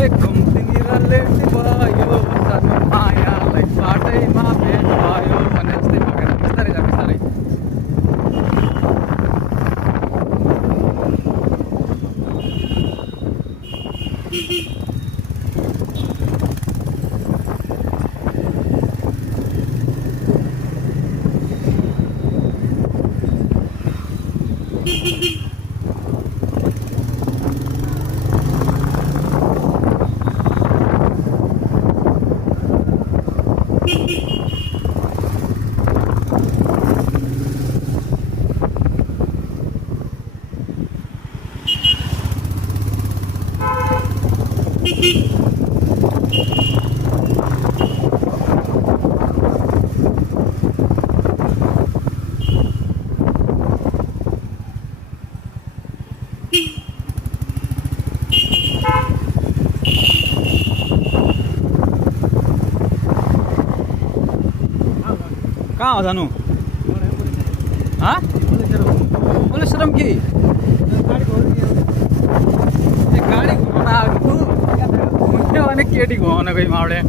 એ ઘૂમતી રલેટી વાયો તન માયા લઈ પાટે માં બેઠવાયો અને સ્તે વગેરે વિસ્તારી कहाँ हो जानु हाँ बोले शर्म की गाड़ी घुमाना मुझे वाले केटी घुमाना कोई मावड़े